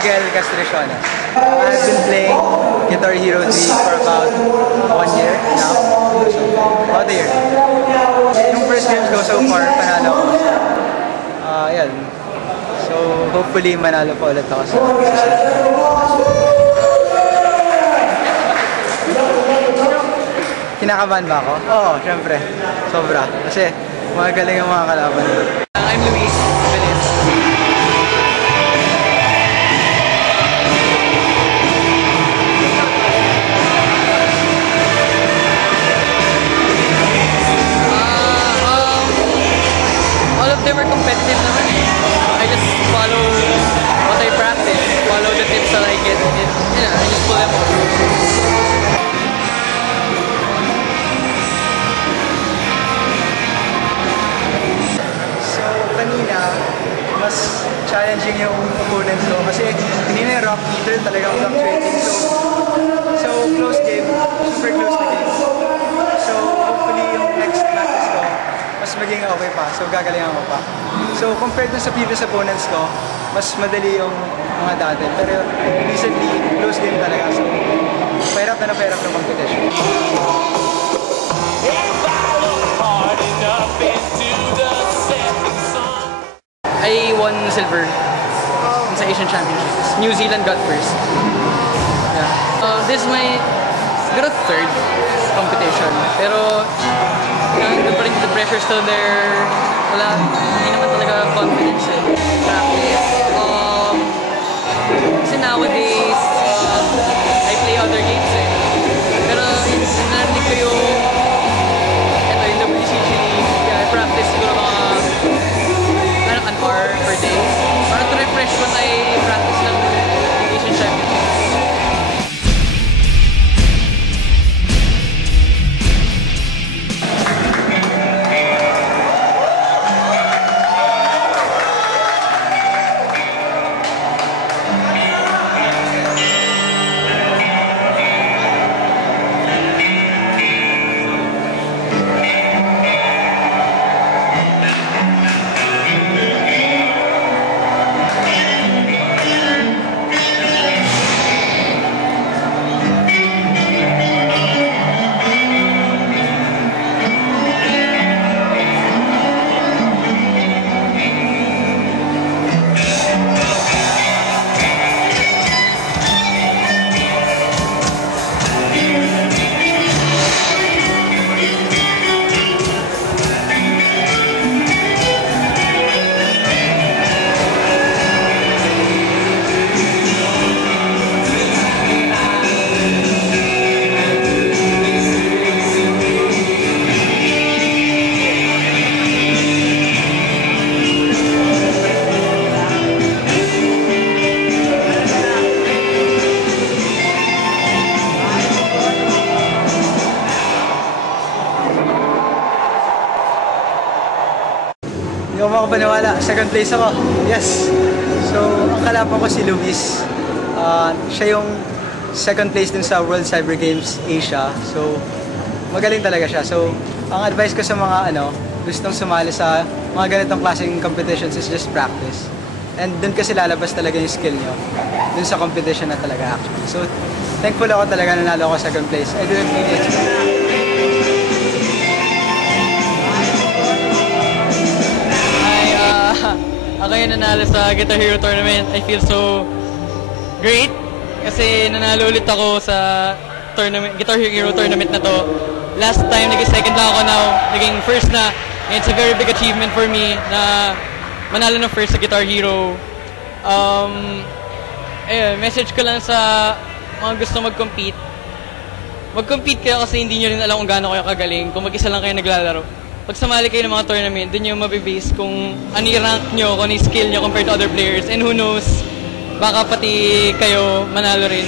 Miguel Castricione. I've been playing Guitar Hero 3 for about 1 year now. So, about a year. Yung first games ko so far, panalo ko. Yan. So, hopefully manalo pa ulit ako sa susunod. Kinakabahan ba ako? Oo, syempre. Sobra. Kasi mga galing yung mga kalaban. I'm Luis Velez. All of them are competitive naman eh. I just follow what I practice, follow the tips that I get, and I just pull them off. Mas challenging yung opponents ko kasi hindi na yung rock meter, talagang fluctuating. So close game, super close na game. So hopefully yung next matches ko, mas maging okay pa. So gagalingan ko pa. So compared sa previous opponents ko, mas madali yung mga dati. Pero recently, close game talaga. So pahirap na competition. I won silver sa Asian Championships. New Zealand got first. Yeah. This is my third competition. Pero the pressure still there. Wala, hindi naman talaga confidence eh. Practice. Kasi nowadays, I play other games eh. Pero narinig ko yung WCG League. I practice siguro mga an hour per day. Para to refresh when I practice ng Asian Championships. Hindi ko makapaniwala. Second place ako. Yes! So, ang kalaban ko si Luis. Siya yung second place din sa World Cyber Games Asia. So, magaling talaga siya. So, ang advice ko sa mga gustong sumali sa mga ganitong klaseng competitions is just practice. And dun kasi lalabas talaga yung skill nyo. Dun sa competition na talaga actually. So, thankful ako talaga nanalo ako second place. I didn't really expect it. Ako yung nanalo sa Guitar Hero Tournament. I feel so great kasi nanalo ulit ako sa Guitar Hero Tournament na to. Last time, naging second lang ako, now naging first na. And it's a very big achievement for me na manalo na first sa Guitar Hero. Message ko lang sa mga gusto mag-compete. Mag-compete kayo kasi hindi nyo rin alam kung gaano kayo kagaling. Kung mag-isa lang kayo naglalaro. Pag sumali kayo ng mga tournament, dun nyo mabibase kung ano yung rank nyo, kung ano yung skill nyo compared to other players. And who knows, baka pati kayo manalo rin.